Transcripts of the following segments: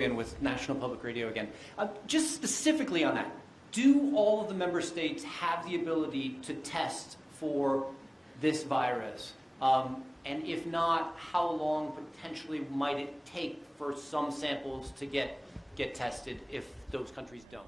with National Public Radio again. Just specifically on that, do all of the member states have the ability to test for this virus? And if not, how long potentially might it take for some samples to get tested if those countries don't?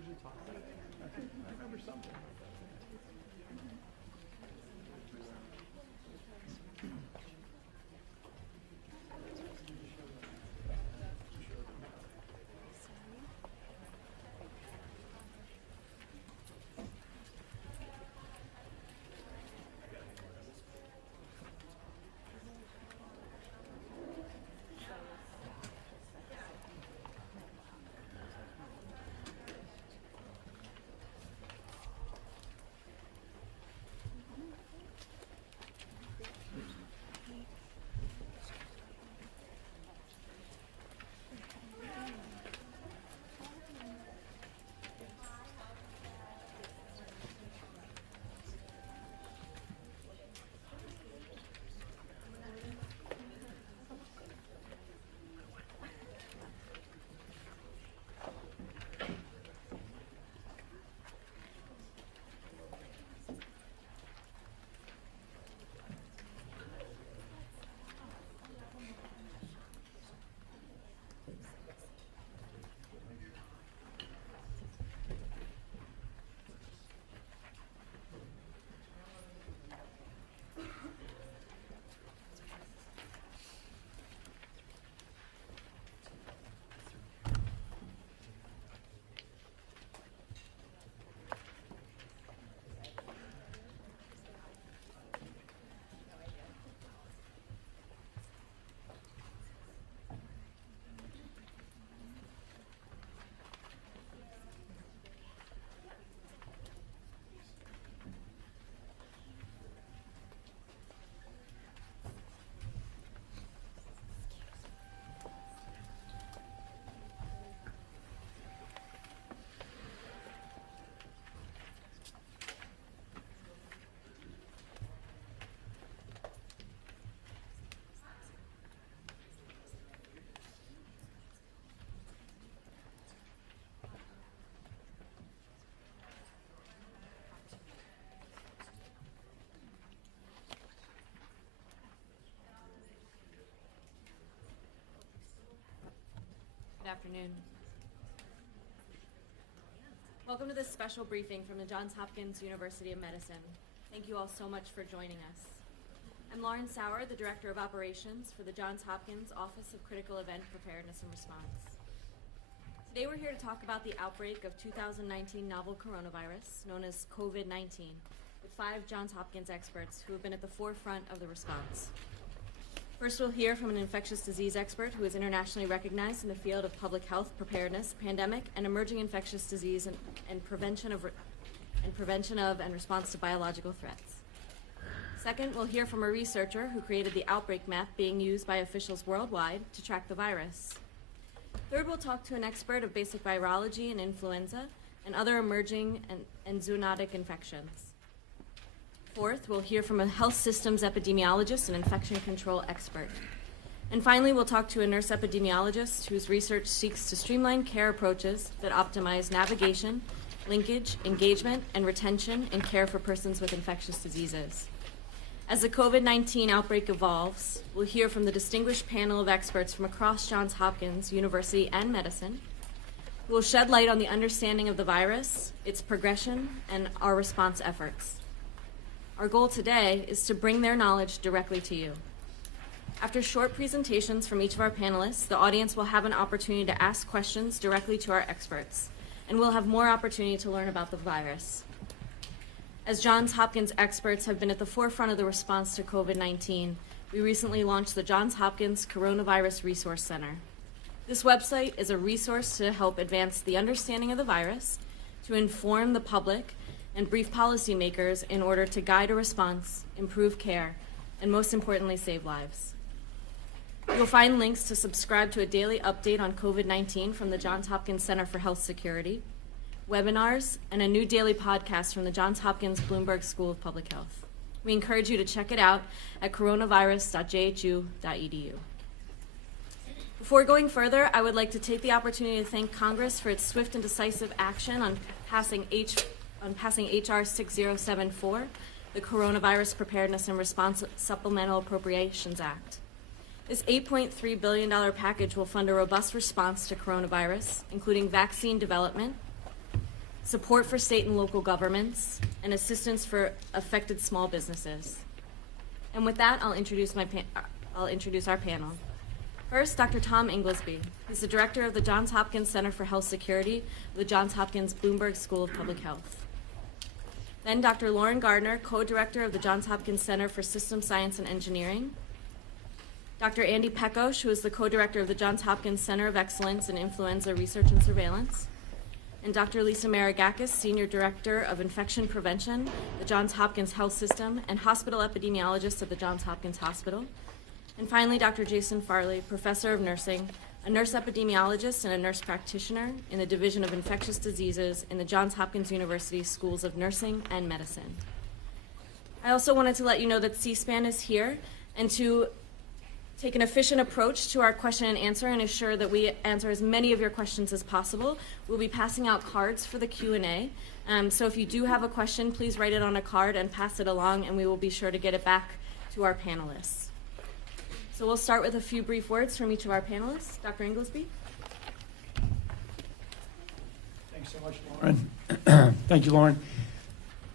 I remember something. Good afternoon. Welcome to this special briefing from the Johns Hopkins University of Medicine. Thank you all so much for joining us. I'm Lauren Sauer, the Director of Operations for the Johns Hopkins Office of Critical Event Preparedness and Response. Today we're here to talk about the outbreak of 2019 novel coronavirus, known as COVID-19, with 5 Johns Hopkins experts who have been at the forefront of the response. First, we'll hear from an infectious disease expert who is internationally recognized in the field of public health, preparedness, pandemic, and emerging infectious disease and prevention of and response to biological threats. Second, we'll hear from a researcher who created the outbreak map being used by officials worldwide to track the virus. Third, we'll talk to an expert of basic virology and influenza and other emerging and zoonotic infections. Fourth, we'll hear from a health systems epidemiologist and infection control expert. And finally, we'll talk to a nurse epidemiologist whose research seeks to streamline care approaches that optimize navigation, linkage, engagement, and retention in care for persons with infectious diseases. As the COVID-19 outbreak evolves, we'll hear from the distinguished panel of experts from across Johns Hopkins University and medicine, who will shed light on the understanding of the virus, its progression, and our response efforts. Our goal today is to bring their knowledge directly to you. After short presentations from each of our panelists, the audience will have an opportunity to ask questions directly to our experts, and we'll have more opportunity to learn about the virus. As Johns Hopkins experts have been at the forefront of the response to COVID-19, we recently launched the Johns Hopkins Coronavirus Resource Center. This website is a resource to help advance the understanding of the virus, to inform the public, and brief policymakers in order to guide a response, improve care, and most importantly, save lives. You'll find links to subscribe to a daily update on COVID-19 from the Johns Hopkins Center for Health Security, webinars, and a new daily podcast from the Johns Hopkins Bloomberg School of Public Health. We encourage you to check it out at coronavirus.jhu.edu. Before going further, I would like to take the opportunity to thank Congress for its swift and decisive action on passing H.R. 6074, the Coronavirus Preparedness and Response Supplemental Appropriations Act. This $8.3 billion package will fund a robust response to coronavirus, including vaccine development, support for state and local governments, and assistance for affected small businesses. And with that, I'll introduce our panel. First, Dr. Tom Inglesby. He's the director of the Johns Hopkins Center for Health Security of the Johns Hopkins Bloomberg School of Public Health. Then Dr. Lauren Gardner, co-director of the Johns Hopkins Center for System Science and Engineering. Dr. Andy Pekos, who is the co-director of the Johns Hopkins Center of Excellence in Influenza Research and Surveillance. And Dr. Lisa Maragakis, Senior Director of Infection Prevention, the Johns Hopkins Health System, and Hospital Epidemiologist at the Johns Hopkins Hospital. And finally, Dr. Jason Farley, Professor of Nursing, a nurse epidemiologist and a nurse practitioner in the Division of Infectious Diseases in the Johns Hopkins University Schools of Nursing and Medicine. I also wanted to let you know that C-SPAN is here, and to take an efficient approach to our question and answer and ensure that we answer as many of your questions as possible, we'll be passing out cards for the Q&A. So if you do have a question, please write it on a card and pass it along, and we will be sure to get it back to our panelists. So we'll start with a few brief words from each of our panelists. Dr. Inglesby. Thanks so much, Lauren. Thank you, Lauren.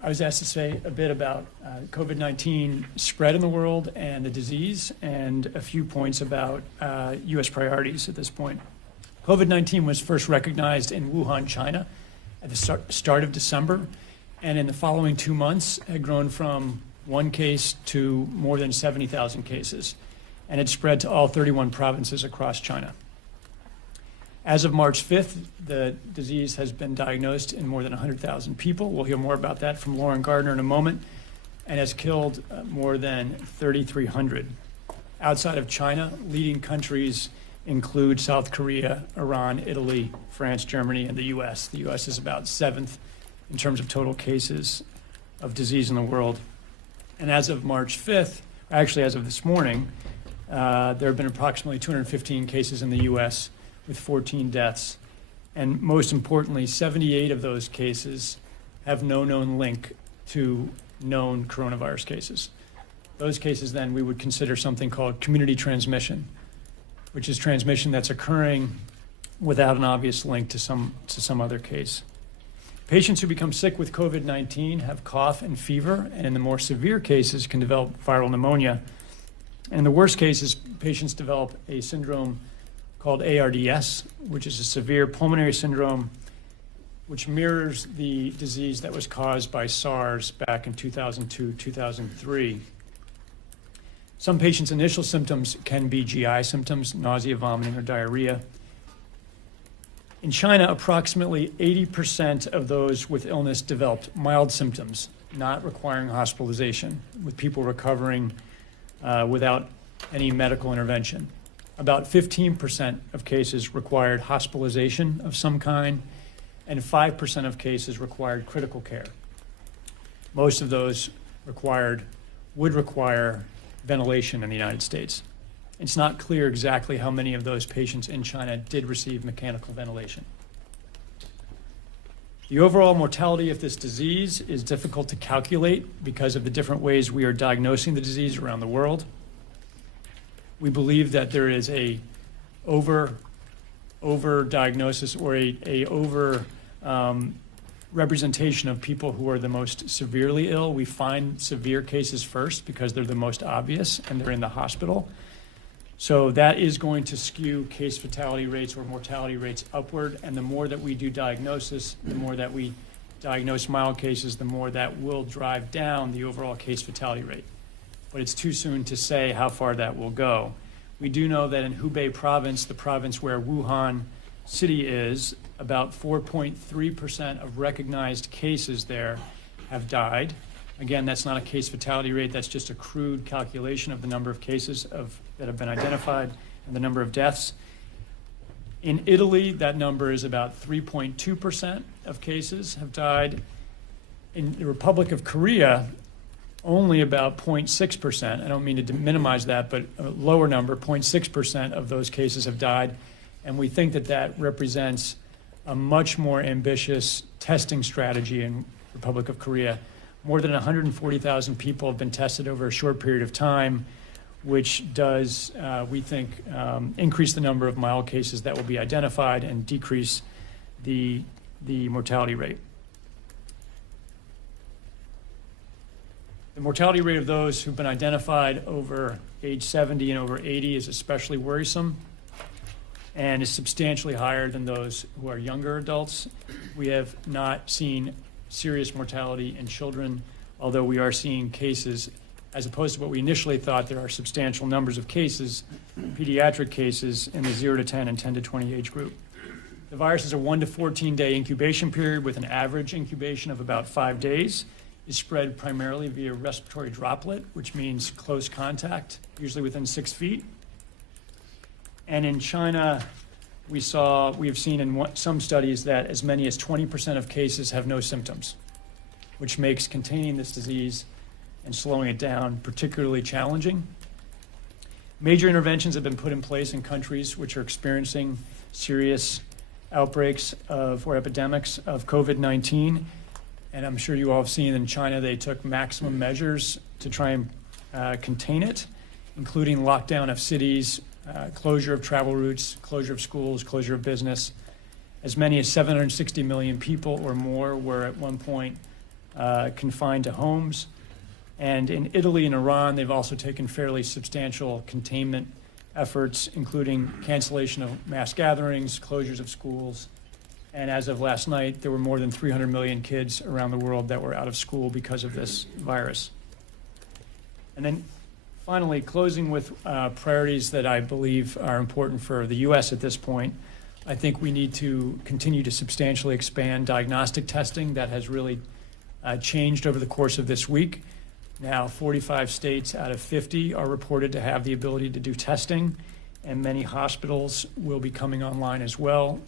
I was asked to say a bit about COVID-19 spread in the world and the disease, and a few points about U.S. priorities at this point. COVID-19 was first recognized in Wuhan, China, at the start of December, and in the following 2 months had grown from 1 case to more than 70,000 cases, and it spread to all 31 provinces across China. As of March 5th, the disease has been diagnosed in more than 100,000 people. We'll hear more about that from Lauren Gardner in a moment, and has killed more than 3,300. Outside of China, leading countries include South Korea, Iran, Italy, France, Germany, and the U.S. The U.S. is about 7th in terms of total cases of disease in the world. And as of March 5th, actually as of this morning, there have been approximately 215 cases in the U.S., with 14 deaths. And most importantly, 78 of those cases have no known link to known coronavirus cases. Those cases then we would consider something called community transmission, which is transmission that's occurring without an obvious link to some other case. Patients who become sick with COVID-19 have cough and fever, and in the more severe cases can develop viral pneumonia. And in the worst cases, patients develop a syndrome called ARDS, which is a severe pulmonary syndrome, which mirrors the disease that was caused by SARS back in 2002, 2003. Some patients' initial symptoms can be GI symptoms, nausea, vomiting, or diarrhea. In China, approximately 80% of those with illness developed mild symptoms, not requiring hospitalization, with people recovering without any medical intervention. About 15% of cases required hospitalization of some kind, and 5% of cases required critical care. Most of those would require ventilation in the United States. It's not clear exactly how many of those patients in China did receive mechanical ventilation. The overall mortality of this disease is difficult to calculate because of the different ways we are diagnosing the disease around the world. We believe that there is a over-diagnosis or representation of people who are the most severely ill. We find severe cases first because they're the most obvious and they're in the hospital. So that is going to skew case fatality rates or mortality rates upward. And the more that we do diagnosis, the more that we diagnose mild cases, the more that will drive down the overall case fatality rate. But it's too soon to say how far that will go. We do know that in Hubei province, the province where Wuhan city is, about 4.3% of recognized cases there have died. Again, that's not a case fatality rate, that's just a crude calculation of the number of cases that have been identified and the number of deaths. In Italy, that number is about 3.2% of cases have died. In the Republic of Korea, only about 0.6%. I don't mean to minimize that, but a lower number, 0.6% of those cases have died. And we think that that represents a much more ambitious testing strategy in Republic of Korea. More than 140,000 people have been tested over a short period of time, which does, we think, increase the number of mild cases that will be identified and decrease the mortality rate. The mortality rate of those who've been identified over age 70 and over 80 is especially worrisome and is substantially higher than those who are younger adults. We have not seen serious mortality in children, although we are seeing cases, as opposed to what we initially thought, there are substantial numbers of cases, pediatric cases in the 0 to 10 and 10 to 20 age group. The virus is a 1 to 14 day incubation period with an average incubation of about 5 days. Is spread primarily via respiratory droplet, which means close contact, usually within 6 feet. And in China, we have seen in some studies that as many as 20% of cases have no symptoms, which makes containing this disease and slowing it down particularly challenging. Major interventions have been put in place in countries which are experiencing serious outbreaks or epidemics of COVID-19. And I'm sure you all have seen in China, they took maximum measures to try and contain it, including lockdown of cities, closure of travel routes, closure of schools, closure of business. As many as 760 million people or more were at one point confined to homes. And in Italy and Iran, they've also taken fairly substantial containment efforts, including cancellation of mass gatherings, closures of schools. And as of last night, there were more than 300 million kids around the world that were out of school because of this virus. And then finally, closing with priorities that I believe are important for the U.S. at this point. I think we need to continue to substantially expand diagnostic testing. That has really changed over the course of this week. Now, 45 states out of 50 are reported to have the ability to do testing, and many hospitals will be coming online as well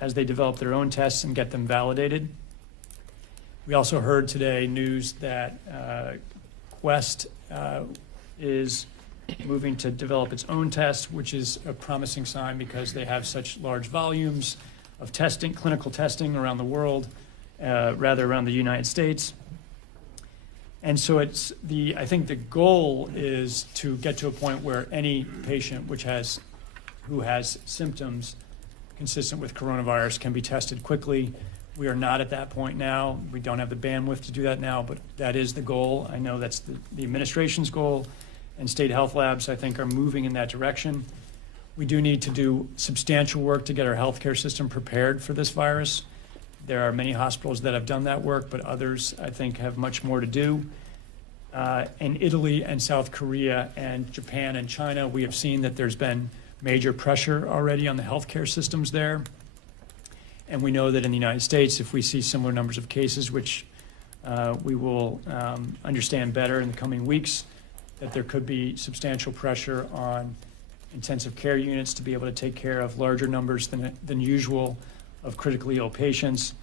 as they develop their own tests and get them validated. We also heard today news that Quest is moving to develop its own test, which is a promising sign because they have such large volumes of testing, clinical testing around the world, around the United States. And so I think the goal is to get to a point where any patient who has symptoms consistent with coronavirus can be tested quickly. We are not at that point now. We don't have the bandwidth to do that now, but that is the goal. I know that's the administration's goal, and state health labs, I think, are moving in that direction. We do need to do substantial work to get our healthcare system prepared for this virus. There are many hospitals that have done that work, but others, I think, have much more to do. In Italy and South Korea and Japan and China, we have seen that there's been major pressure already on the healthcare systems there. And we know that in the United States, if we see similar numbers of cases, which we will understand better in the coming weeks, that there could be substantial pressure on intensive care units to be able to take care of larger numbers than usual of critically ill patients.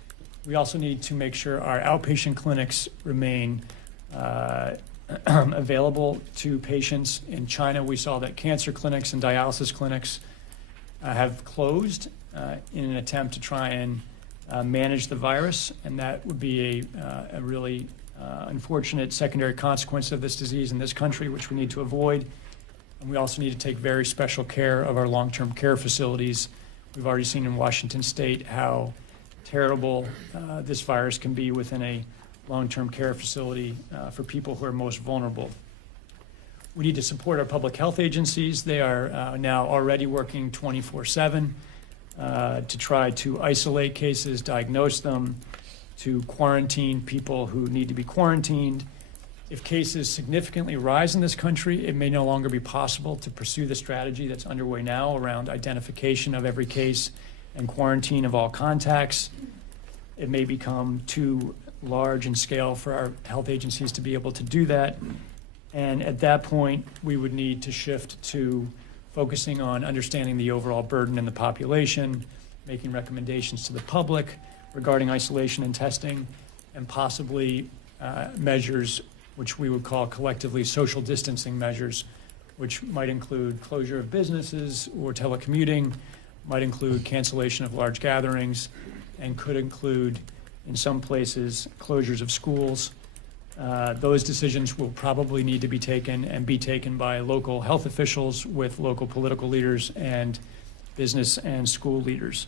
We also need to make sure our outpatient clinics remain available to patients. In China, we saw that cancer clinics and dialysis clinics have closed in an attempt to try and manage the virus, and that would be a really unfortunate secondary consequence of this disease in this country, which we need to avoid. And we also need to take very special care of our long-term care facilities. We've already seen in Washington State how terrible this virus can be within a long-term care facility for people who are most vulnerable. We need to support our public health agencies. They are now already working 24/7 to try to isolate cases, diagnose them, to quarantine people who need to be quarantined. If cases significantly rise in this country, it may no longer be possible to pursue the strategy that's underway now around identification of every case and quarantine of all contacts. It may become too large in scale for our health agencies to be able to do that. And at that point, we would need to shift to focusing on understanding the overall burden in the population, making recommendations to the public regarding isolation and testing, and possibly measures which we would call collectively social distancing measures, which might include closure of businesses or telecommuting, might include cancellation of large gatherings, and could include, in some places, closures of schools. Those decisions will probably need to be taken and be taken by local health officials with local political leaders and business and school leaders.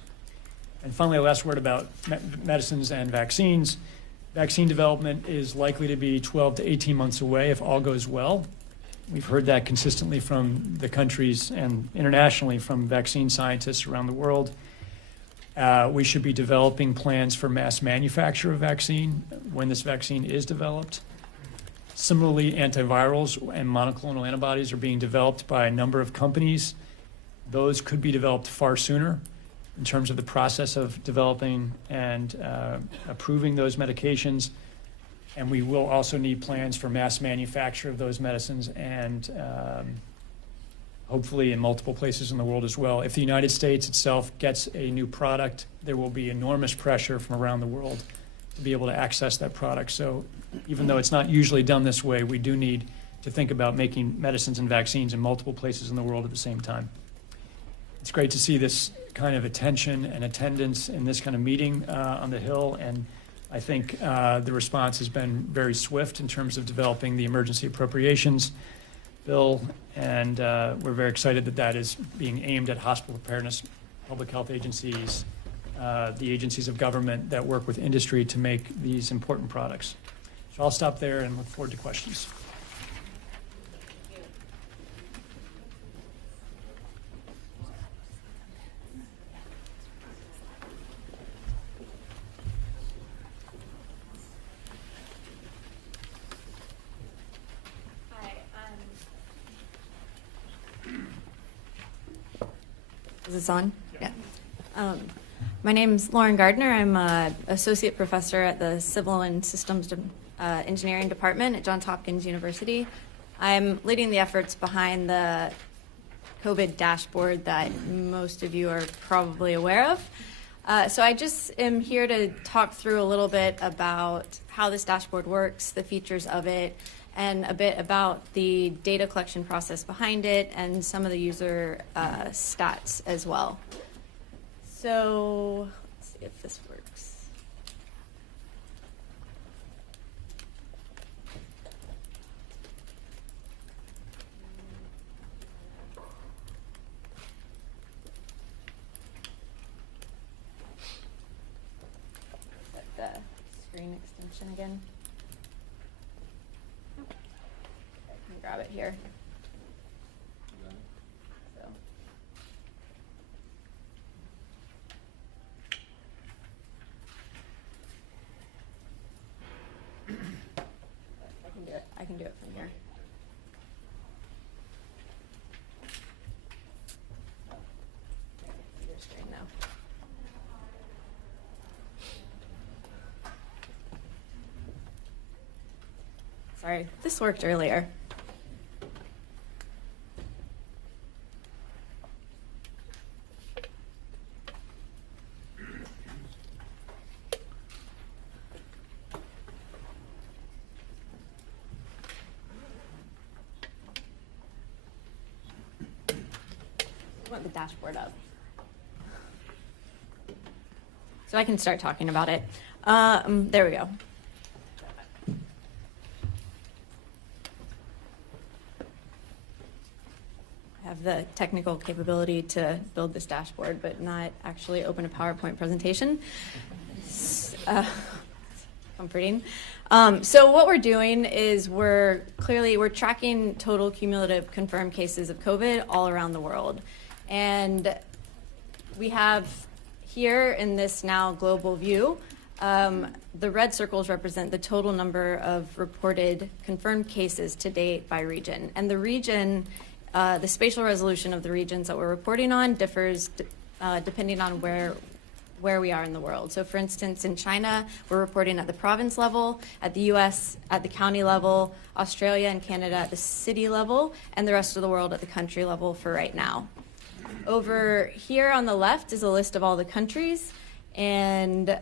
And finally, a last word about medicines and vaccines. Vaccine development is likely to be 12 to 18 months away if all goes well. We've heard that consistently from the countries and internationally from vaccine scientists around the world. We should be developing plans for mass manufacture of vaccine when this vaccine is developed. Similarly, antivirals and monoclonal antibodies are being developed by a number of companies. Those could be developed far sooner in terms of the process of developing and approving those medications. And we will also need plans for mass manufacture of those medicines and hopefully in multiple places in the world as well. If the United States itself gets a new product, there will be enormous pressure from around the world to be able to access that product. So even though it's not usually done this way, we do need to think about making medicines and vaccines in multiple places in the world at the same time. It's great to see this kind of attention and attendance in this kind of meeting on the Hill, and I think the response has been very swift in terms of developing the emergency appropriations bill, and we're very excited that that is being aimed at hospital preparedness, public health agencies, the agencies of government that work with industry to make these important products. So I'll stop there and look forward to questions. Is this on? Yeah. My name's Lauren Gardner. I'm an associate professor at the Civil and Systems Engineering Department at Johns Hopkins University. I'm leading the efforts behind the COVID dashboard that most of you are probably aware of. So I just am here to talk through a little bit about how this dashboard works, the features of it, and a bit about the data collection process behind it and some of the user stats as well. So let's see if this works. Set the screen extension again. Grab it here. So, it from here. Your screen now. Sorry, this worked earlier. I want the dashboard up. So I can start talking about it. There we go. I have the technical capability to build this dashboard, but not actually open a PowerPoint presentation. Comforting. So what we're doing is we're tracking total cumulative confirmed cases of COVID all around the world. And we have here in this now global view, the red circles represent the total number of reported confirmed cases to date by region. And the region, the spatial resolution of the regions that we're reporting on differs depending on where we are in the world. So for instance, in China, we're reporting at the province level, at the US at the county level, Australia and Canada at the city level, and the rest of the world at the country level for right now. Over here on the left is a list of all the countries, and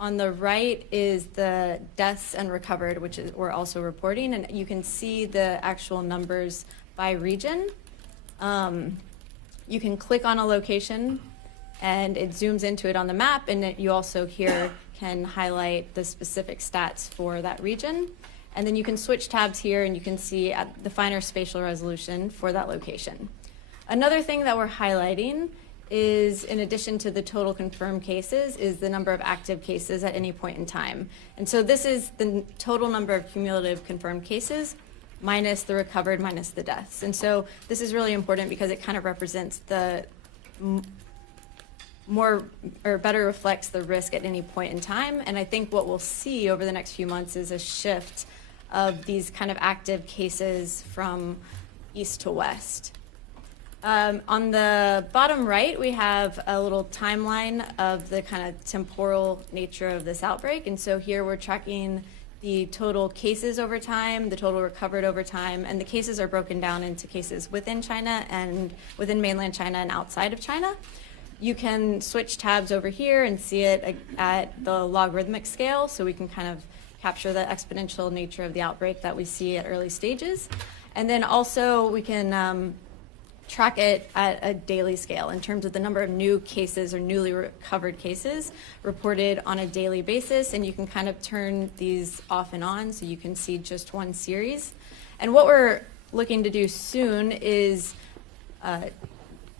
on the right is the deaths and recovered, which is we're also reporting, and you can see the actual numbers by region. You can click on a location and it zooms into it on the map, and you also here can highlight the specific stats for that region. And then you can switch tabs here and you can see at the finer spatial resolution for that location. Another thing that we're highlighting is, in addition to the total confirmed cases, is the number of active cases at any point in time. And so this is the total number of cumulative confirmed cases minus the recovered minus the deaths. And so this is really important because it kind of represents the more or better reflects the risk at any point in time. And I think what we'll see over the next few months is a shift of these kind of active cases from east to west. On the bottom right, we have a little timeline of the kind of temporal nature of this outbreak. And so here we're tracking the total cases over time, the total recovered over time, and the cases are broken down into cases within China and within mainland China and outside of China. You can switch tabs over here and see it at the logarithmic scale, so we can kind of capture the exponential nature of the outbreak that we see at early stages. And then also we can track it at a daily scale in terms of the number of new cases or newly recovered cases reported on a daily basis, and you can kind of turn these off and on so you can see just one series. And what we're looking to do soon is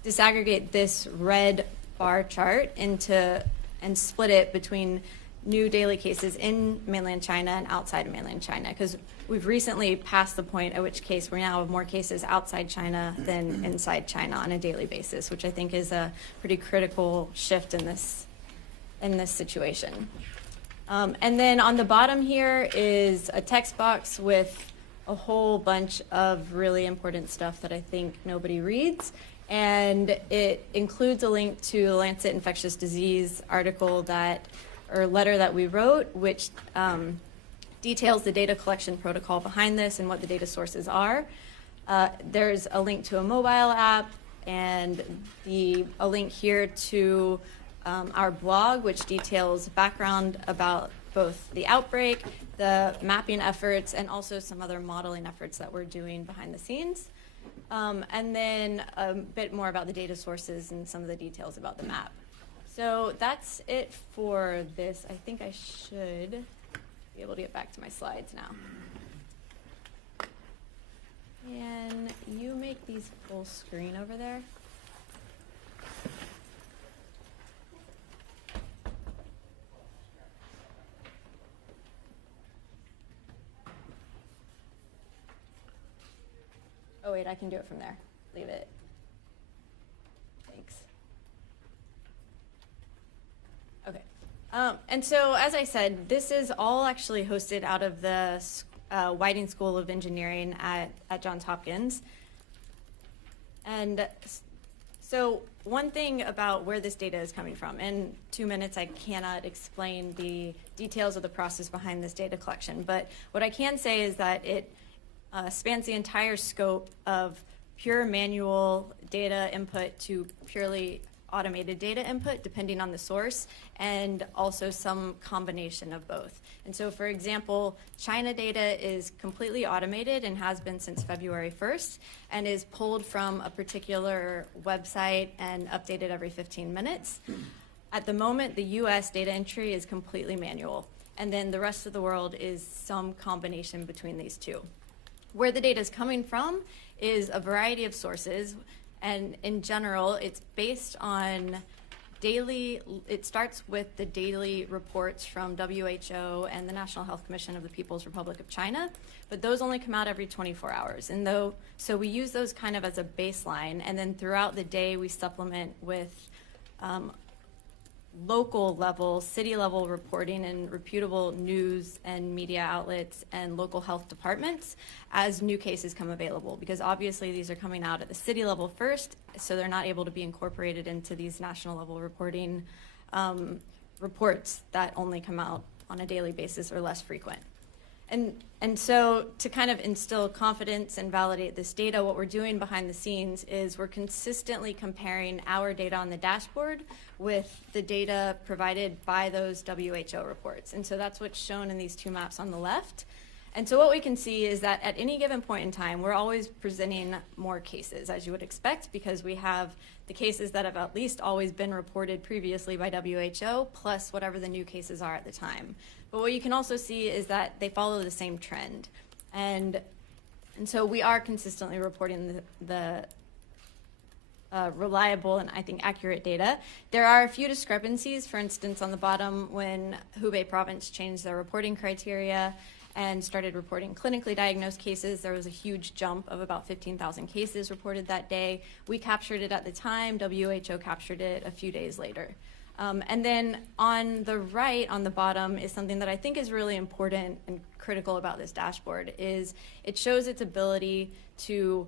disaggregate this red bar chart into and split it between new daily cases in mainland China and outside of mainland China, because we've recently passed the point at which case we now have more cases outside China than inside China on a daily basis, which I think is a pretty critical shift in this situation. And then on the bottom here is a text box with a whole bunch of really important stuff that I think nobody reads. And it includes a link to the Lancet Infectious Disease article or letter that we wrote, which details the data collection protocol behind this and what the data sources are. There's a link to a mobile app and a link here to our blog, which details background about both the outbreak, the mapping efforts, and also some other modeling efforts that we're doing behind the scenes. And then a bit more about the data sources and some of the details about the map. So that's it for this. I think I should be able to get back to my slides now. Can you make these full screen over there? Oh wait, I can do it from there. Leave it. Thanks. Okay. And so, as I said, this is all actually hosted out of the Whiting School of Engineering at Johns Hopkins. And so one thing about where this data is coming from, in 2 minutes I cannot explain the details of the process behind this data collection, but what I can say is that it spans the entire scope of pure manual data input to purely automated data input, depending on the source, and also some combination of both. And so, for example, China data is completely automated and has been since February 1st, and is pulled from a particular website and updated every 15 minutes. At the moment, the US data entry is completely manual, and then the rest of the world is some combination between these two. Where the data is coming from is a variety of sources, and in general, it's based on it starts with the daily reports from WHO and the National Health Commission of the People's Republic of China, but those only come out every 24 hours. And so we use those kind of as a baseline, and then throughout the day we supplement with local level, city level reporting in reputable news and media outlets and local health departments as new cases come available, because obviously these are coming out at the city level first, so they're not able to be incorporated into these national level reporting reports that only come out on a daily basis or less frequent. And so to kind of instill confidence and validate this data, what we're doing behind the scenes is we're consistently comparing our data on the dashboard with the data provided by those WHO reports. And so that's what's shown in these two maps on the left. And so what we can see is that at any given point in time, we're always presenting more cases, as you would expect, because we have the cases that have at least always been reported previously by WHO, plus whatever the new cases are at the time. But what you can also see is that they follow the same trend. And so we are consistently reporting the reliable and I think accurate data. There are a few discrepancies. For instance, on the bottom, when Hubei province changed their reporting criteria and started reporting clinically diagnosed cases, there was a huge jump of about 15,000 cases reported that day. We captured it at the time. WHO captured it a few days later. And then on the right, on the bottom, is something that I think is really important and critical about this dashboard, is it shows its ability to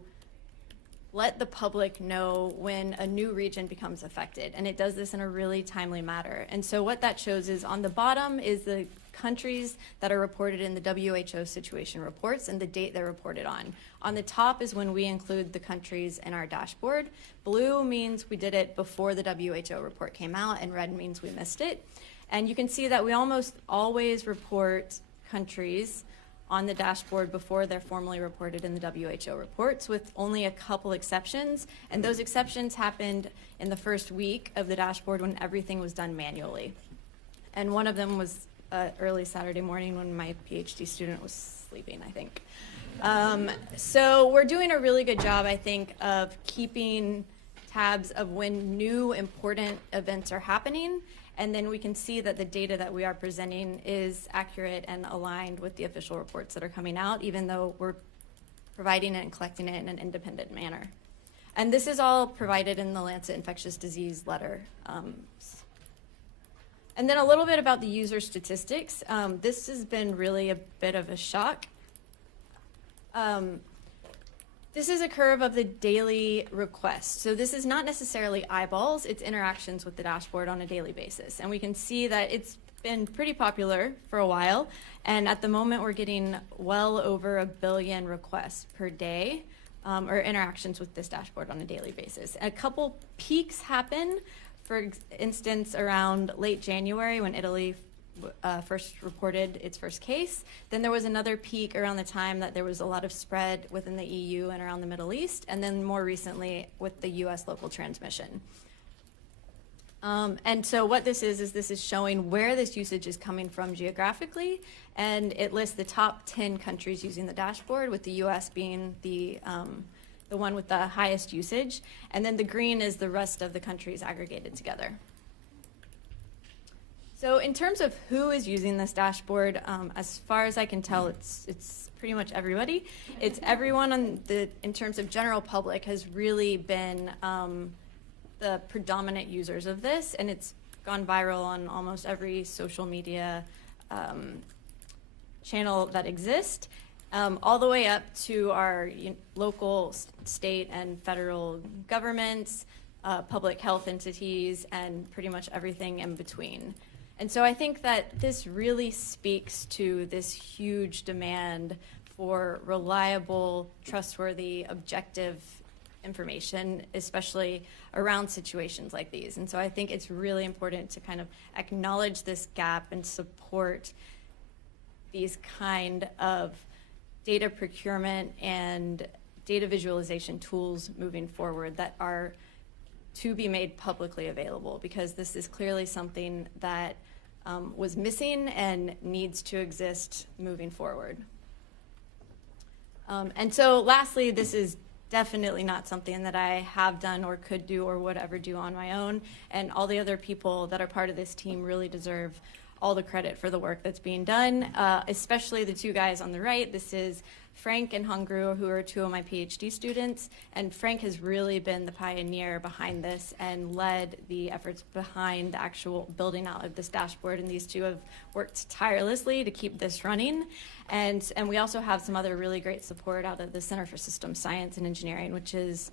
let the public know when a new region becomes affected. And it does this in a really timely manner. And so what that shows is on the bottom is the countries that are reported in the WHO situation reports and the date they're reported on. On the top is when we include the countries in our dashboard. Blue means we did it before the WHO report came out, and red means we missed it. And you can see that we almost always report countries on the dashboard before they're formally reported in the WHO reports, with only a couple exceptions. And those exceptions happened in the first week of the dashboard when everything was done manually. And one of them was early Saturday morning when my PhD student was sleeping, I think. So we're doing a really good job, I think, of keeping tabs of when new important events are happening, and then we can see that the data that we are presenting is accurate and aligned with the official reports that are coming out, even though we're providing it and collecting it in an independent manner. And this is all provided in the Lancet Infectious Disease letter. And then a little bit about the user statistics. This has been really a bit of a shock. This is a curve of the daily requests. So this is not necessarily eyeballs, it's interactions with the dashboard on a daily basis. And we can see that it's been pretty popular for a while. And at the moment, we're getting well over 1 billion requests per day, or interactions with this dashboard on a daily basis. A couple peaks happen, for instance, around late January when Italy first reported its first case. Then there was another peak around the time that there was a lot of spread within the EU and around the Middle East, and then more recently with the US local transmission. And so what this is showing where this usage is coming from geographically, and it lists the top 10 countries using the dashboard, with the US being the one with the highest usage, and then the green is the rest of the countries aggregated together. So in terms of who is using this dashboard, as far as I can tell, it's pretty much everybody. It's everyone in terms of general public has really been the predominant users of this, and it's gone viral on almost every social media channel that exists. all the way up to our local, state, and federal governments, public health entities, and pretty much everything in between. And so I think that this really speaks to this huge demand for reliable, trustworthy, objective information, especially around situations like these. And so I think it's really important to kind of acknowledge this gap and support these kind of data procurement and data visualization tools moving forward that are to be made publicly available, because this is clearly something that was missing and needs to exist moving forward. And so lastly, this is definitely not something that I have done or could do or would ever do on my own. And all the other people that are part of this team really deserve all the credit for the work that's being done, especially the two guys on the right. This is Frank and Hungru, who are two of my PhD students. And Frank has really been the pioneer behind this and led the efforts behind the actual building out of this dashboard. And these two have worked tirelessly to keep this running. And we also have some other really great support out of the Center for Systems Science and Engineering, which is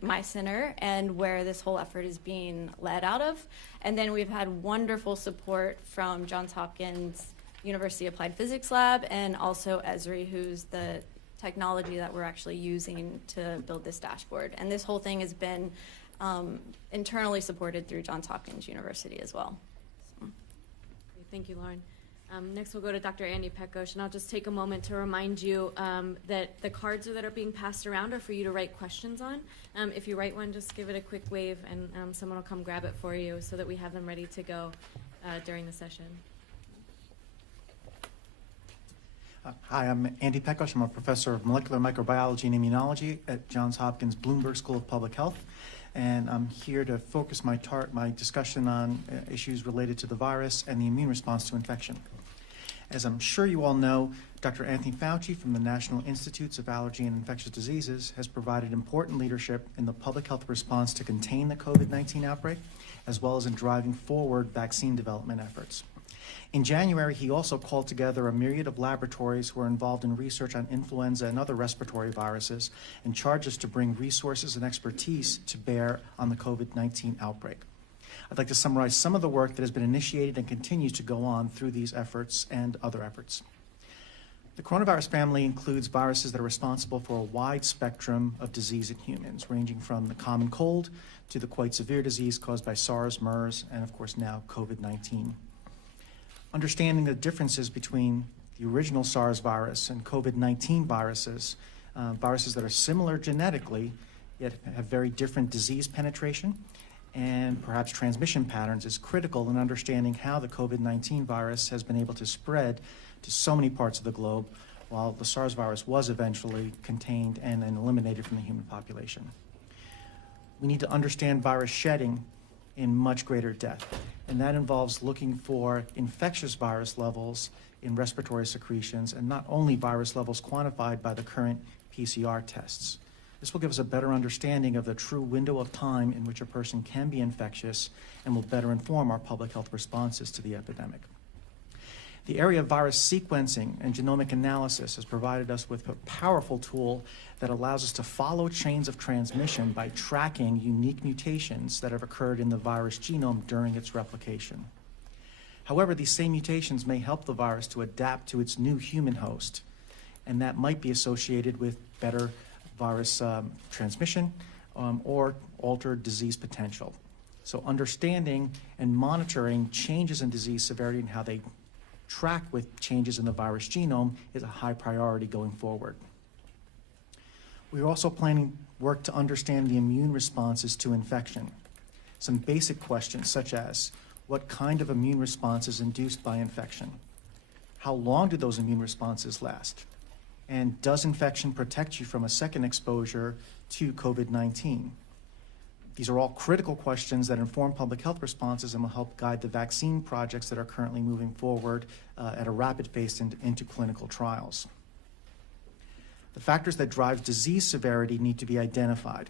my center, and where this whole effort is being led out of. And then we've had wonderful support from Johns Hopkins University Applied Physics Lab, and also Esri, who's the technology that we're actually using to build this dashboard. And this whole thing has been internally supported through Johns Hopkins University as well. So. Thank you, Lauren. Next, we'll go to Dr. Andy Pekos, and I'll just take a moment to remind you that the cards that are being passed around are for you to write questions on. If you write one, just give it a quick wave, and someone will come grab it for you so that we have them ready to go during the session. Hi, I'm Andy Pekos. I'm a professor of molecular microbiology and immunology at Johns Hopkins Bloomberg School of Public Health. And I'm here to focus my discussion on issues related to the virus and the immune response to infection. As I'm sure you all know, Dr. Anthony Fauci from the National Institutes of Allergy and Infectious Diseases has provided important leadership in the public health response to contain the COVID-19 outbreak, as well as in driving forward vaccine development efforts. In January, he also called together a myriad of laboratories who are involved in research on influenza and other respiratory viruses, and charged us to bring resources and expertise to bear on the COVID-19 outbreak. I'd like to summarize some of the work that has been initiated and continues to go on through these efforts and other efforts. The coronavirus family includes viruses that are responsible for a wide spectrum of disease in humans, ranging from the common cold to the quite severe disease caused by SARS, MERS, and of course now COVID-19. Understanding the differences between the original SARS virus and COVID-19 viruses, viruses that are similar genetically, yet have very different disease penetration and perhaps transmission patterns, is critical in understanding how the COVID-19 virus has been able to spread to so many parts of the globe, while the SARS virus was eventually contained and eliminated from the human population. We need to understand virus shedding in much greater depth, and that involves looking for infectious virus levels in respiratory secretions, and not only virus levels quantified by the current PCR tests. This will give us a better understanding of the true window of time in which a person can be infectious, and will better inform our public health responses to the epidemic. The area of virus sequencing and genomic analysis has provided us with a powerful tool that allows us to follow chains of transmission by tracking unique mutations that have occurred in the virus genome during its replication. However, these same mutations may help the virus to adapt to its new human host, and that might be associated with better virus transmission or altered disease potential. So understanding and monitoring changes in disease severity and how they track with changes in the virus genome is a high priority going forward. We are also planning work to understand the immune responses to infection. Some basic questions such as, what kind of immune response is induced by infection? How long do those immune responses last? And does infection protect you from a second exposure to COVID-19? These are all critical questions that inform public health responses and will help guide the vaccine projects that are currently moving forward at a rapid pace into clinical trials. The factors that drive disease severity need to be identified.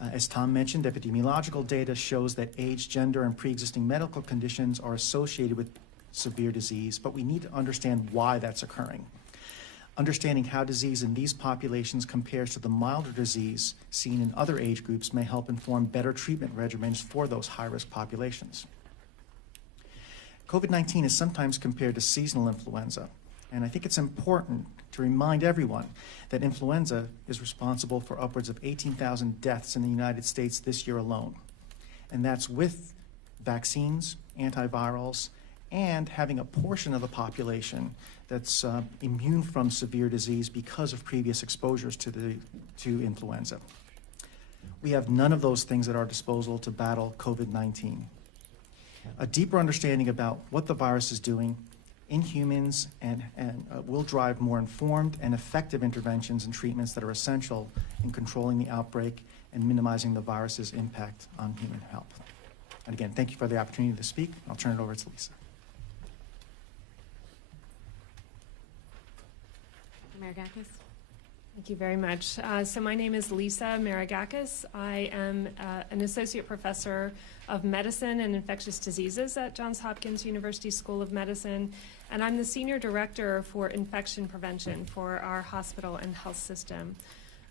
As Tom mentioned, epidemiological data shows that age, gender, and pre-existing medical conditions are associated with severe disease, but we need to understand why that's occurring. Understanding how disease in these populations compares to the milder disease seen in other age groups may help inform better treatment regimens for those high-risk populations. COVID-19 is sometimes compared to seasonal influenza, and I think it's important to remind everyone that influenza is responsible for upwards of 18,000 deaths in the United States this year alone. And that's with vaccines, antivirals, and having a portion of the population that's immune from severe disease because of previous exposures to influenza. We have none of those things at our disposal to battle COVID-19. A deeper understanding about what the virus is doing in humans and will drive more informed and effective interventions and treatments that are essential in controlling the outbreak and minimizing the virus's impact on human health. And again, thank you for the opportunity to speak. I'll turn it over to Lisa. Maragakis. Thank you very much. So my name is Lisa Maragakis. I am an associate professor of medicine and infectious diseases at Johns Hopkins University School of Medicine, and I'm the senior director for infection prevention for our hospital and health system.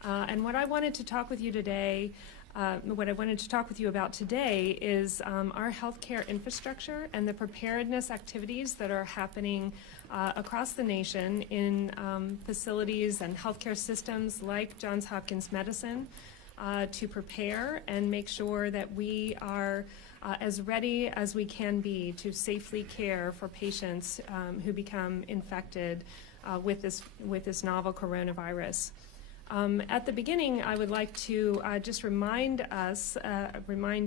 And what I wanted to talk with you today, about today is our healthcare infrastructure and the preparedness activities that are happening across the nation in facilities and healthcare systems like Johns Hopkins Medicine to prepare and make sure that we are as ready as we can be to safely care for patients who become infected with this novel coronavirus. At the beginning, I would like to just remind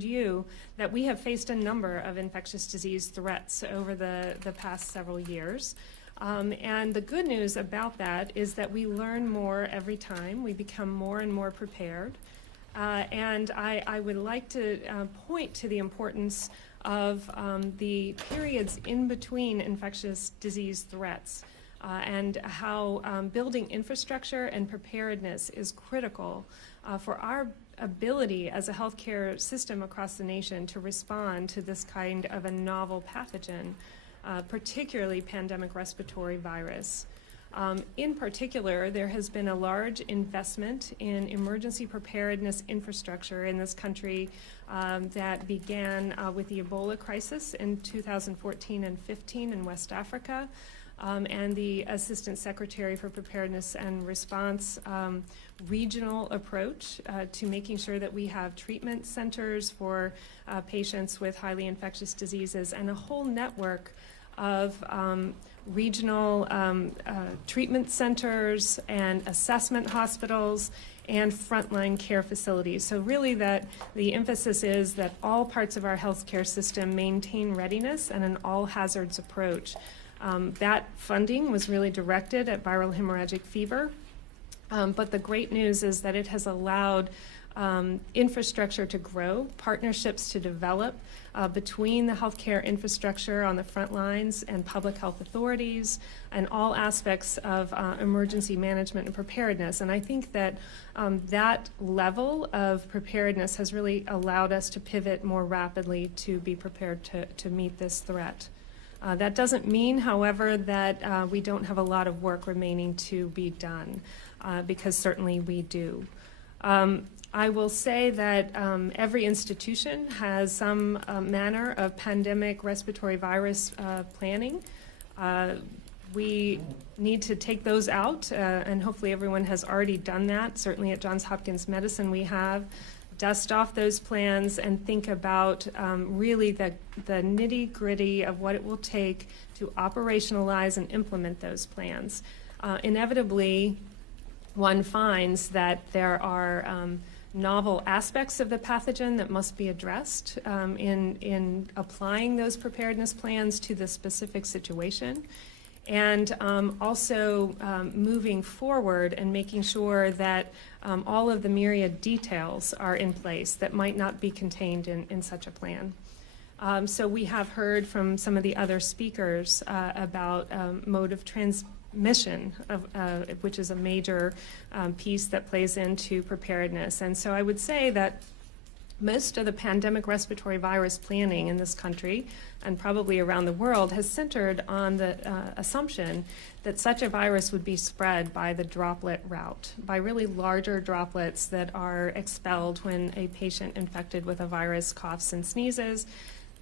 you that we have faced a number of infectious disease threats over the past several years. And the good news about that is that we learn more every time. We become more and more prepared. And I would like to point to the importance of the periods in between infectious disease threats. And how building infrastructure and preparedness is critical for our ability as a healthcare system across the nation to respond to this kind of a novel pathogen, particularly pandemic respiratory virus. In particular, there has been a large investment in emergency preparedness infrastructure in this country that began with the Ebola crisis in 2014 and 15 in West Africa. And the Assistant Secretary for Preparedness and Response regional approach to making sure that we have treatment centers for patients with highly infectious diseases and a whole network of regional treatment centers and assessment hospitals and frontline care facilities. So really that the emphasis is that all parts of our healthcare system maintain readiness and an all hazards approach. That funding was really directed at viral hemorrhagic fever, but the great news is that it has allowed infrastructure to grow, partnerships to develop between the healthcare infrastructure on the front lines and public health authorities and all aspects of emergency management and preparedness. And I think that that level of preparedness has really allowed us to pivot more rapidly to be prepared to meet this threat. That doesn't mean, however, that we don't have a lot of work remaining to be done, because certainly we do. I will say that every institution has some manner of pandemic respiratory virus planning. We need to take those out, and hopefully everyone has already done that. Certainly at Johns Hopkins Medicine we have. Dust off those plans and think about really the nitty-gritty of what it will take to operationalize and implement those plans. Inevitably, one finds that there are novel aspects of the pathogen that must be addressed in applying those preparedness plans to the specific situation. And also moving forward and making sure that all of the myriad details are in place that might not be contained in such a plan. So we have heard from some of the other speakers about mode of transmission, which is a major piece that plays into preparedness. And so I would say that most of the pandemic respiratory virus planning in this country, and probably around the world, has centered on the assumption that such a virus would be spread by the droplet route, by really larger droplets that are expelled when a patient infected with a virus coughs and sneezes.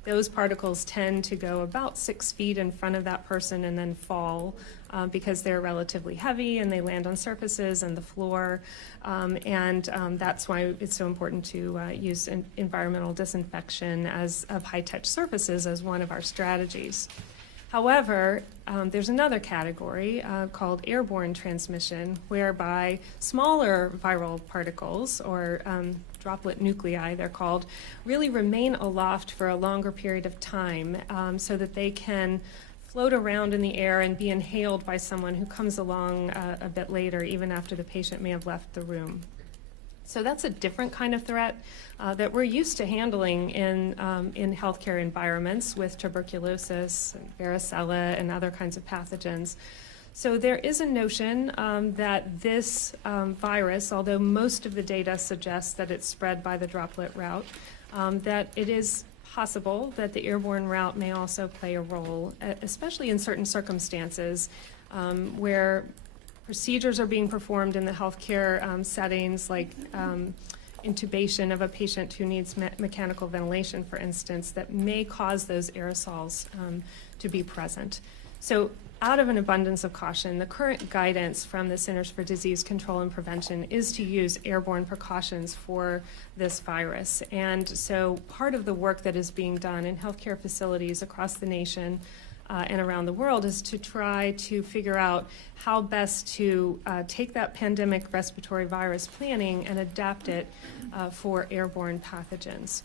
Those particles tend to go about 6 feet in front of that person and then fall because they're relatively heavy and they land on surfaces and the floor. That's why it's so important to use environmental disinfection of high-touch surfaces as one of our strategies. However, there's another category called airborne transmission, whereby smaller viral particles, or droplet nuclei, they're called, really remain aloft for a longer period of time so that they can float around in the air and be inhaled by someone who comes along a bit later, even after the patient may have left the room. So that's a different kind of threat that we're used to handling in healthcare environments with tuberculosis, and varicella, and other kinds of pathogens. So there is a notion that this virus, although most of the data suggests that it's spread by the droplet route, that it is possible that the airborne route may also play a role, especially in certain circumstances where procedures are being performed in the healthcare settings, like intubation of a patient who needs mechanical ventilation, for instance, that may cause those aerosols to be present. So out of an abundance of caution, the current guidance from the Centers for Disease Control and Prevention is to use airborne precautions for this virus. And so part of the work that is being done in healthcare facilities across the nation and around the world is to try to figure out how best to take that pandemic respiratory virus planning and adapt it for airborne pathogens.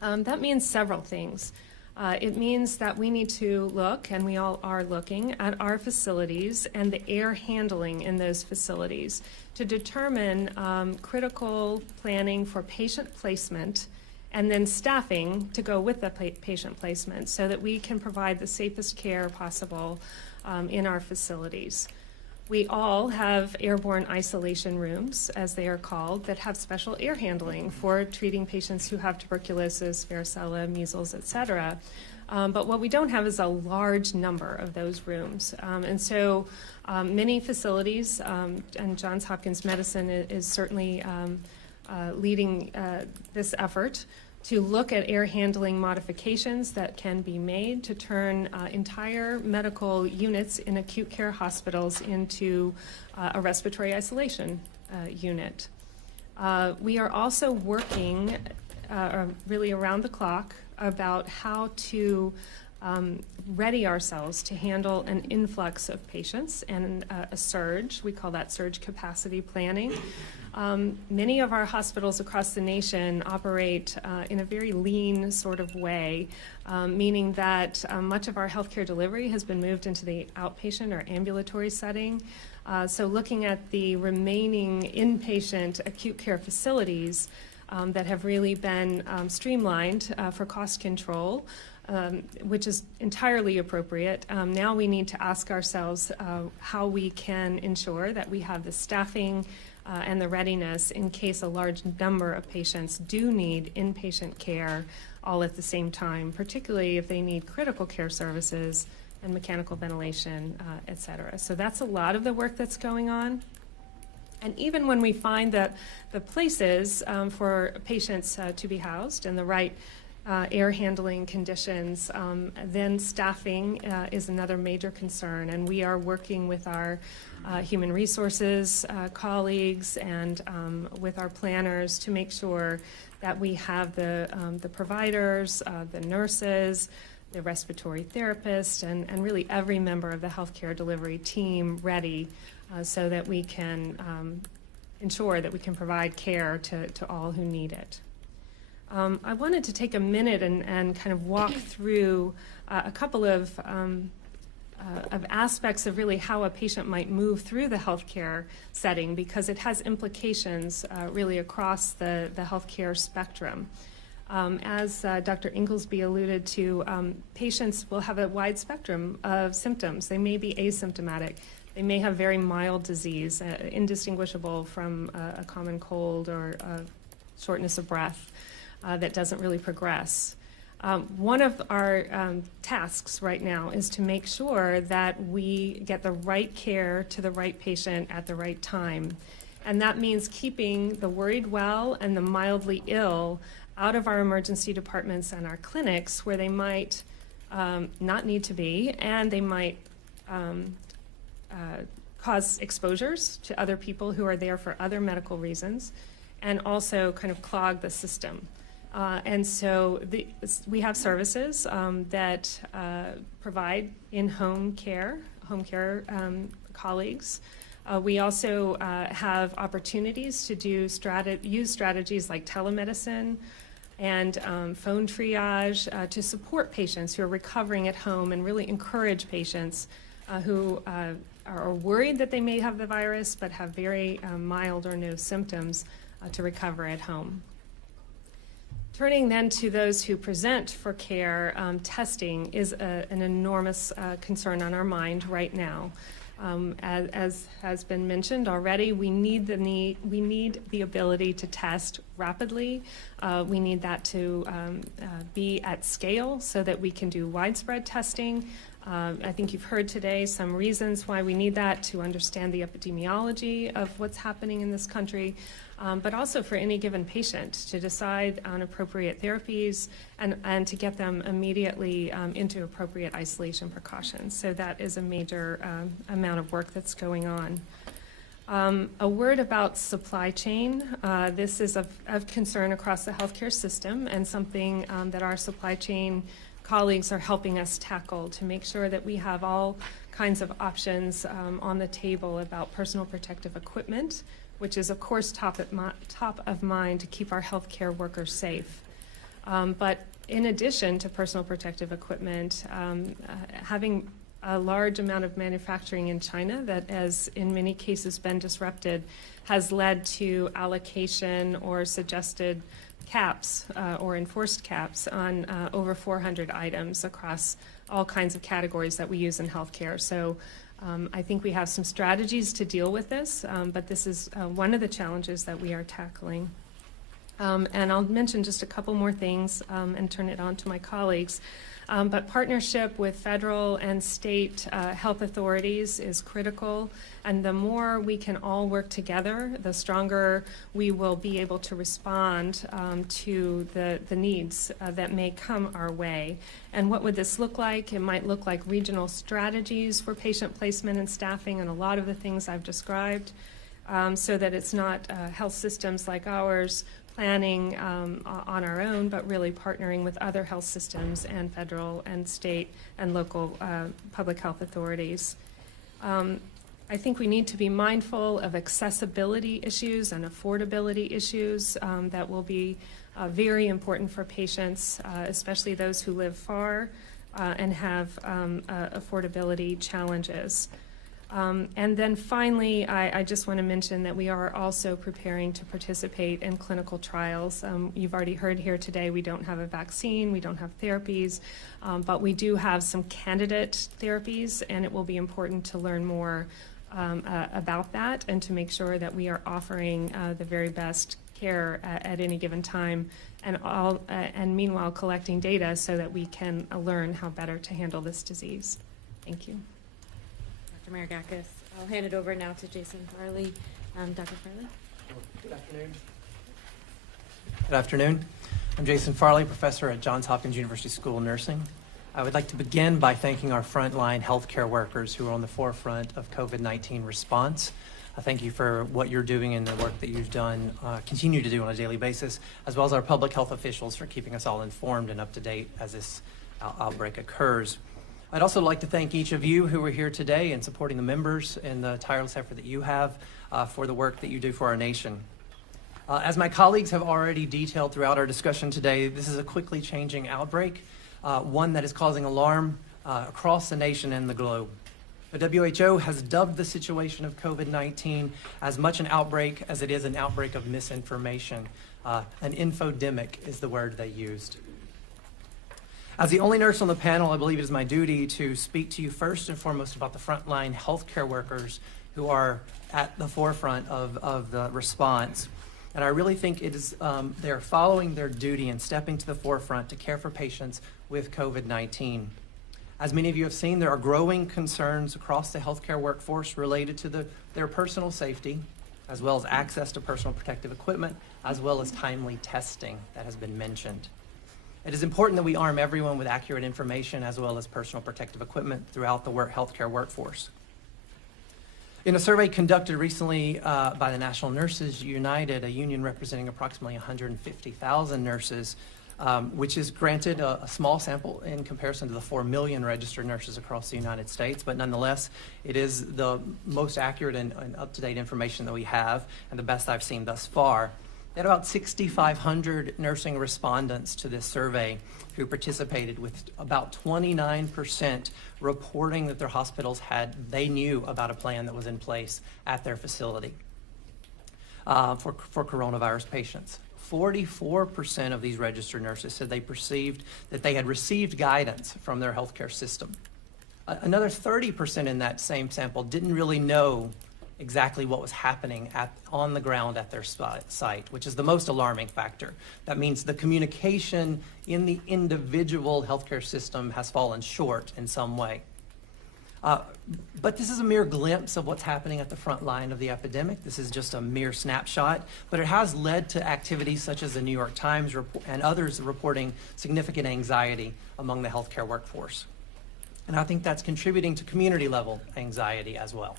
That means several things. It means that we need to look, and we all are looking, at our facilities and the air handling in those facilities to determine critical planning for patient placement and then staffing to go with the patient placement so that we can provide the safest care possible in our facilities. We all have airborne isolation rooms, as they are called, that have special air handling for treating patients who have tuberculosis, varicella, measles, et cetera. But what we don't have is a large number of those rooms. And so many facilities, and Johns Hopkins Medicine is certainly leading this effort to look at air handling modifications that can be made to turn entire medical units in acute care hospitals into a respiratory isolation unit. We are also working really around the clock about how to ready ourselves to handle an influx of patients and a surge. We call that surge capacity planning. Many of our hospitals across the nation operate in a very lean sort of way, meaning that much of our healthcare delivery has been moved into the outpatient or ambulatory setting. So looking at the remaining inpatient acute care facilities that have really been streamlined for cost control, which is entirely appropriate. Now we need to ask ourselves how we can ensure that we have the staffing and the readiness in case a large number of patients do need inpatient care all at the same time, particularly if they need critical care services and mechanical ventilation, et cetera. So that's a lot of the work that's going on. And even when we find that the places for patients to be housed and the right air handling conditions, then staffing is another major concern. And we are working with our human resources colleagues and with our planners to make sure that we have the providers, the nurses, the respiratory therapists, and really every member of the healthcare delivery team ready so that we can ensure that we can provide care to all who need it. I wanted to take a minute and kind of walk through a couple of aspects of really how a patient might move through the healthcare setting, because it has implications really across the healthcare spectrum. As Dr. Inglesby alluded to, patients will have a wide spectrum of symptoms. They may be asymptomatic. They may have very mild disease, indistinguishable from a common cold or shortness of breath that doesn't really progress. One of our tasks right now is to make sure that we get the right care to the right patient at the right time. And that means keeping the worried well and the mildly ill out of our emergency departments and our clinics, where they might not need to be, and they might cause exposures to other people who are there for other medical reasons, and also kind of clog the system. And so we have services that provide in-home care, colleagues. We also have opportunities to use strategies like telemedicine and phone triage to support patients who are recovering at home, and really encourage patients who are worried that they may have the virus but have very mild or no symptoms to recover at home. Turning then to those who present for care, testing is an enormous concern on our mind right now. As has been mentioned already, we need the ability to test rapidly. We need that to be at scale so that we can do widespread testing. I think you've heard today some reasons why we need that, to understand the epidemiology of what's happening in this country, but also for any given patient to decide on appropriate therapies and to get them immediately into appropriate isolation precautions. So that is a major amount of work that's going on. A word about supply chain. This is of concern across the healthcare system, and something that our supply chain colleagues are helping us tackle, to make sure that we have all kinds of options on the table about personal protective equipment, which is of course top of mind to keep our healthcare workers safe. But in addition to personal protective equipment, having a large amount of manufacturing in China that has in many cases been disrupted has led to allocation or suggested caps or enforced caps on over 400 items across all kinds of categories that we use in healthcare. So I think we have some strategies to deal with this, but this is one of the challenges that we are tackling. And I'll mention just a couple more things and turn it on to my colleagues. But partnership with federal and state health authorities is critical, and the more we can all work together, the stronger we will be able to respond to the needs that may come our way. And what would this look like? It might look like regional strategies for patient placement and staffing, and a lot of the things I've described, so that it's not health systems like ours planning on our own, but really partnering with other health systems and federal and state and local public health authorities. I think we need to be mindful of accessibility issues and affordability issues that will be very important for patients, especially those who live far and have affordability challenges. And then finally, I just want to mention that we are also preparing to participate in clinical trials. You've already heard here today we don't have a vaccine, we don't have therapies, but we do have some candidate therapies, and it will be important to learn more about that and to make sure that we are offering the very best care at any given time, and meanwhile collecting data so that we can learn how better to handle this disease. Thank you. Dr. Maragakis. I'll hand it over now to Jason Farley. Dr. Farley? Good afternoon. I'm Jason Farley, professor at Johns Hopkins University School of Nursing. I would like to begin by thanking our frontline healthcare workers who are on the forefront of COVID-19 response. Thank you for what you're doing and the work that you've done, continue to do on a daily basis, as well as our public health officials for keeping us all informed and up to date as this outbreak occurs. I'd also like to thank each of you who are here today and supporting the members and the tireless effort that you have for the work that you do for our nation. As my colleagues have already detailed throughout our discussion today, this is a quickly changing outbreak, one that is causing alarm across the nation and the globe. The WHO has dubbed the situation of COVID-19 as much an outbreak as it is an outbreak of misinformation. An infodemic is the word they used. As the only nurse on the panel, I believe it is my duty to speak to you first and foremost about the frontline healthcare workers who are at the forefront of the response. And I really think it is they're following their duty and stepping to the forefront to care for patients with COVID-19. As many of you have seen, there are growing concerns across the healthcare workforce related to their personal safety, as well as access to personal protective equipment, as well as timely testing that has been mentioned. It is important that we arm everyone with accurate information as well as personal protective equipment throughout the healthcare workforce. In a survey conducted recently by the National Nurses United, a union representing approximately 150,000 nurses, which is granted a small sample in comparison to the 4 million registered nurses across the United States, but nonetheless, it is the most accurate and up-to-date information that we have, and the best I've seen thus far. They had about 6,500 nursing respondents to this survey who participated, with about 29% reporting that their hospitals they knew about a plan that was in place at their facility for coronavirus patients. 44% of these registered nurses said they perceived that they had received guidance from their healthcare system. Another 30% in that same sample didn't really know exactly what was happening on the ground at their site, which is the most alarming factor. That means the communication in the individual healthcare system has fallen short in some way. But this is a mere glimpse of what's happening at the front line of the epidemic. This is just a mere snapshot, but it has led to activities such as the New York Times and others reporting significant anxiety among the healthcare workforce. And I think that's contributing to community level anxiety as well.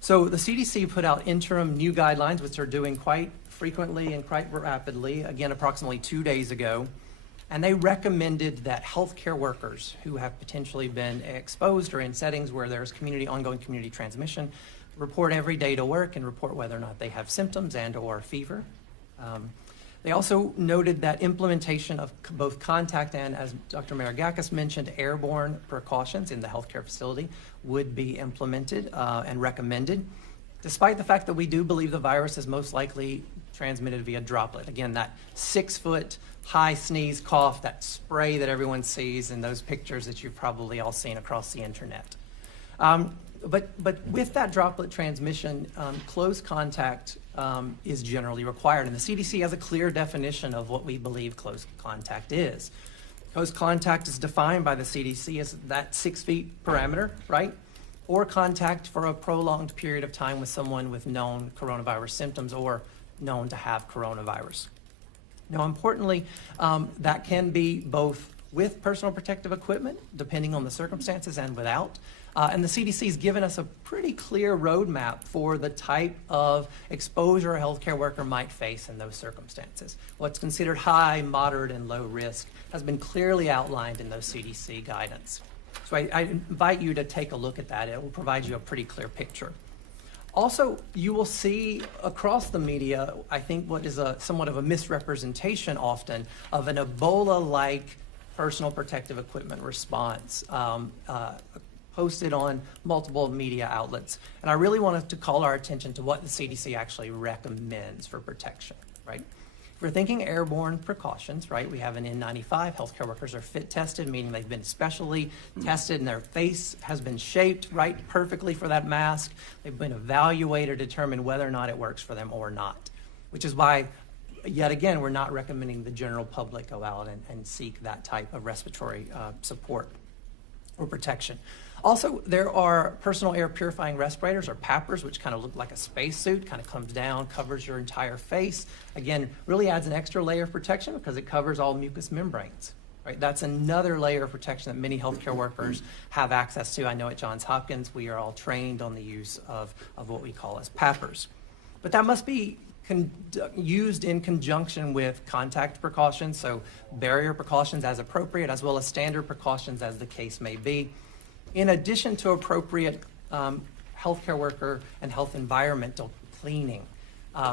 So the CDC put out interim new guidelines, which they're doing quite frequently and quite rapidly, again, approximately 2 days ago. And they recommended that healthcare workers who have potentially been exposed or in settings where there's ongoing community transmission report every day to work and report whether or not they have symptoms and/or fever. They also noted that implementation of both contact and, as Dr. Maragakis mentioned, airborne precautions in the healthcare facility would be implemented and recommended, despite the fact that we do believe the virus is most likely transmitted via droplet. Again, that 6-foot high sneeze, cough, that spray that everyone sees in those pictures that you've probably all seen across the internet. But with that droplet transmission, close contact is generally required, and the CDC has a clear definition of what we believe close contact is. Close contact is defined by the CDC as that 6 feet parameter, right? Or contact for a prolonged period of time with someone with known coronavirus symptoms or known to have coronavirus. Now, importantly, that can be both with personal protective equipment, depending on the circumstances, and without. And the CDC has given us a pretty clear roadmap for the type of exposure a healthcare worker might face in those circumstances. What's considered high, moderate, and low risk has been clearly outlined in those CDC guidance. So I invite you to take a look at that. It will provide you a pretty clear picture. Also, you will see across the media, I think, what is somewhat of a misrepresentation often of an Ebola-like personal protective equipment response posted on multiple media outlets. And I really wanted to call our attention to what the CDC actually recommends for protection, right? If we're thinking airborne precautions, right, we have an N95. Healthcare workers are fit tested, meaning they've been specially tested and their face has been shaped right perfectly for that mask. They've been evaluated to determine whether or not it works for them or not, which is why, yet again, we're not recommending the general public go out and seek that type of respiratory support or protection. Also, there are personal air purifying respirators, or PAPRs, which kind of look like a spacesuit, kind of comes down, covers your entire face. Again, really adds an extra layer of protection because it covers all mucous membranes. Right? That's another layer of protection that many healthcare workers have access to. I know at Johns Hopkins we are all trained on the use of what we call as PAPRs. But that must be used in conjunction with contact precautions, so barrier precautions as appropriate, as well as standard precautions as the case may be, in addition to appropriate healthcare worker and health environmental cleaning.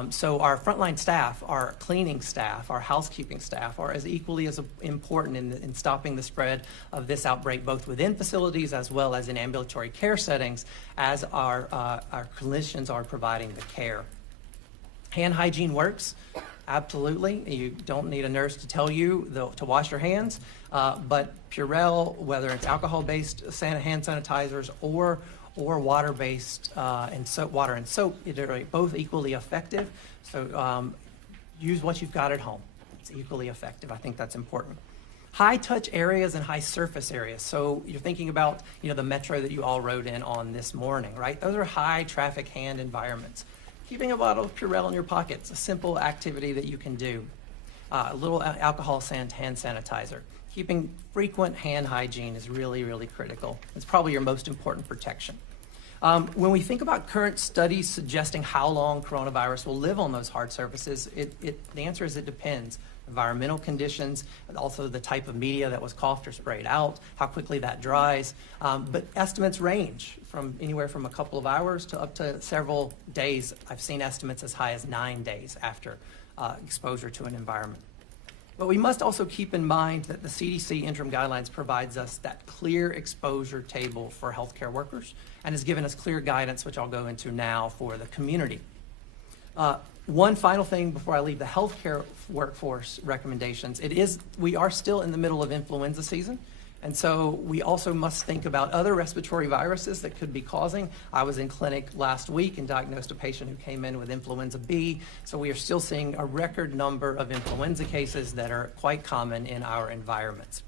So our frontline staff, our cleaning staff, our housekeeping staff are as equally as important in stopping the spread of this outbreak, both within facilities as well as in ambulatory care settings, as our clinicians are providing the care. Hand hygiene works. absolutely. You don't need a nurse to tell you to wash your hands, but Purell, whether it's alcohol-based hand sanitizers or water-based water and soap, they're both equally effective. So use what you've got at home. It's equally effective. I think that's important. High touch areas and high surface areas. So you're thinking about, the metro that you all rode in on this morning, right? Those are high traffic hand environments. Keeping a bottle of Purell in your pocket, it's a simple activity that you can do. A little alcohol hand sanitizer. Keeping frequent hand hygiene is really, really critical. It's probably your most important protection. When we think about current studies suggesting how long coronavirus will live on those hard surfaces, the answer is it depends. Environmental conditions, also the type of media that was coughed or sprayed out, how quickly that dries. But estimates range from anywhere from a couple of hours to up to several days. I've seen estimates as high as 9 days after exposure to an environment. But we must also keep in mind that the CDC interim guidelines provides us that clear exposure table for healthcare workers and has given us clear guidance, which I'll go into now, for the community. One final thing before I leave the healthcare workforce recommendations, we are still in the middle of influenza season, and so we also must think about other respiratory viruses that could be causing. I was in clinic last week and diagnosed a patient who came in with influenza B, so we are still seeing a record number of influenza cases that are quite common in our environments.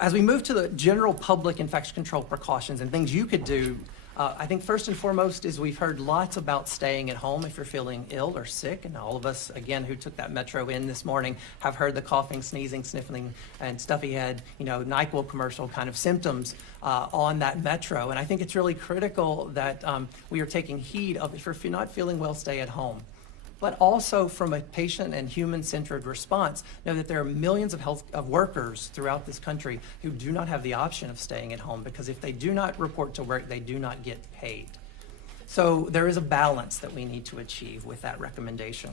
As we move to the general public infection control precautions and things you could do, I think first and foremost is we've heard lots about staying at home if you're feeling ill or sick, and all of us, again, who took that metro in this morning have heard the coughing, sneezing, sniffling, and stuffy head, NyQuil commercial kind of symptoms on that metro. And I think it's really critical that we are taking heed of, if you're not feeling well, stay at home. But also from a patient and human-centered response, know that there are millions of workers throughout this country who do not have the option of staying at home, because if they do not report to work, they do not get paid. So there is a balance that we need to achieve with that recommendation.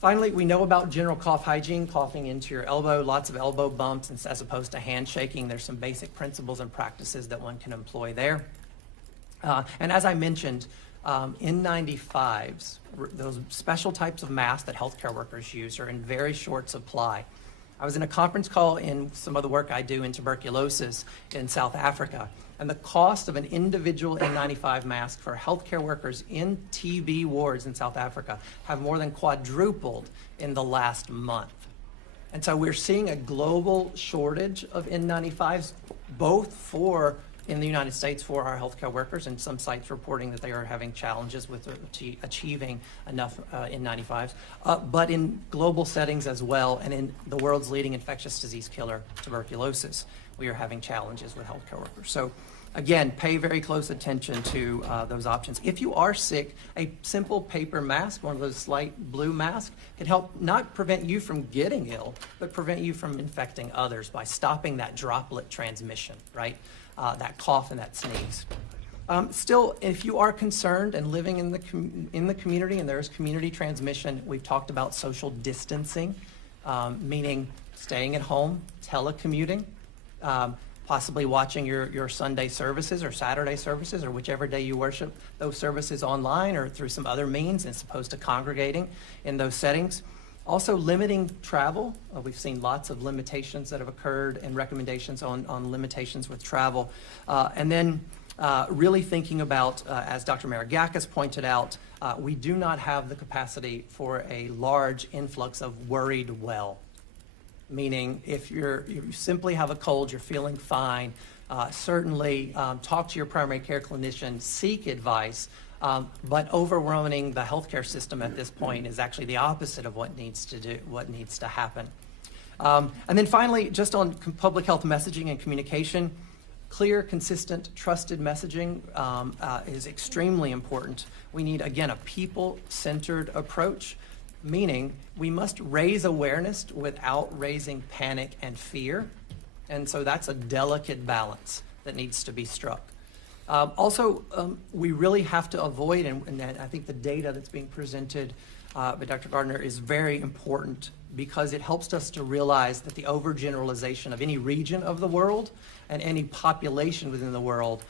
Finally, we know about general cough hygiene, coughing into your elbow, lots of elbow bumps, and as opposed to handshaking. There's some basic principles and practices that one can employ there. And as I mentioned, N95s, those special types of masks that healthcare workers use, are in very short supply. I was in a conference call in some of the work I do in tuberculosis in South Africa, and the cost of an individual N95 mask for healthcare workers in TB wards in South Africa have more than quadrupled in the last month. And so we're seeing a global shortage of N95s, both in the United States for our healthcare workers, and some sites reporting that they are having challenges with achieving enough N95s, but in global settings as well, and in the world's leading infectious disease killer, tuberculosis, we are having challenges with healthcare workers. So again, pay very close attention to those options. If you are sick, a simple paper mask, one of those light blue masks, can help not prevent you from getting ill, but prevent you from infecting others by stopping that droplet transmission, right? That cough and that sneeze. Still, if you are concerned and living in the community and there is community transmission, we've talked about social distancing, meaning staying at home, telecommuting, possibly watching your Sunday services or Saturday services or whichever day you worship those services online or through some other means as opposed to congregating in those settings. Also limiting travel. We've seen lots of limitations that have occurred and recommendations on limitations with travel. And then really thinking about, as Dr. Maragakis pointed out, we do not have the capacity for a large influx of worried well. Meaning if you simply have a cold, you're feeling fine, certainly talk to your primary care clinician, seek advice. But overrunning the healthcare system at this point is actually the opposite of what needs to happen. And then finally, just on public health messaging and communication, clear, consistent, trusted messaging is extremely important. We need, again, a people-centered approach, meaning we must raise awareness without raising panic and fear. And so that's a delicate balance that needs to be struck. We really have to avoid, and I think the data that's being presented by Dr. Gardner is very important, because it helps us to realize that the overgeneralization of any region of the world and any population within the world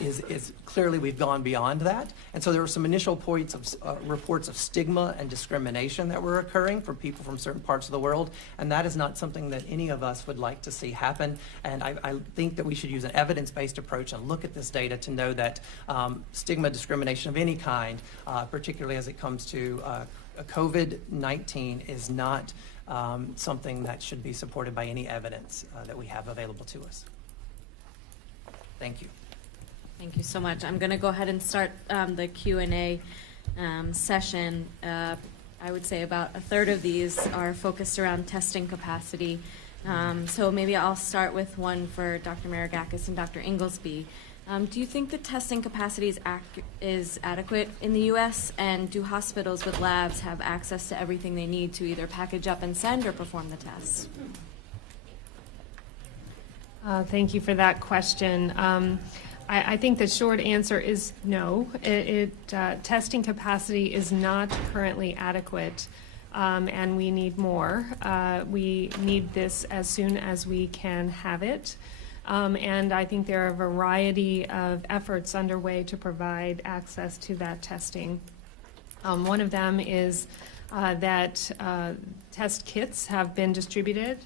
is clearly we've gone beyond that. And so there were some initial points of reports of stigma and discrimination that were occurring for people from certain parts of the world, and that is not something that any of us would like to see happen. And I think that we should use an evidence-based approach and look at this data to know that stigma, discrimination of any kind, particularly as it comes to COVID-19, is not something that should be supported by any evidence that we have available to us. Thank you. Thank you so much. I'm going to go ahead and start the Q&A session. I would say about a third of these are focused around testing capacity. So maybe I'll start with one for Dr. Maragakis and Dr. Inglesby. Do you think the testing capacity is adequate in the U.S., and do hospitals with labs have access to everything they need to either package up and send or perform the tests? Thank you for that question. I think the short answer is no. Testing capacity is not currently adequate, and we need more. We need this as soon as we can have it. And I think there are a variety of efforts underway to provide access to that testing. One of them is that test kits have been distributed,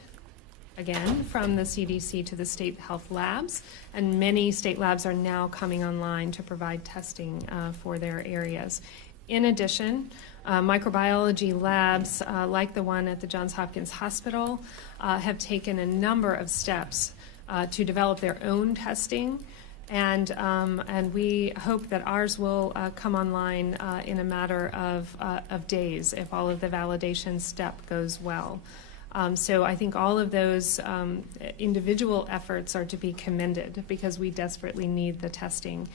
again, from the CDC to the state health labs, and many state labs are now coming online to provide testing for their areas. In addition, microbiology labs, like the one at the Johns Hopkins Hospital, have taken a number of steps to develop their own testing, and we hope that ours will come online in a matter of days if all of the validation step goes well. So I think all of those individual efforts are to be commended because we desperately need the testing.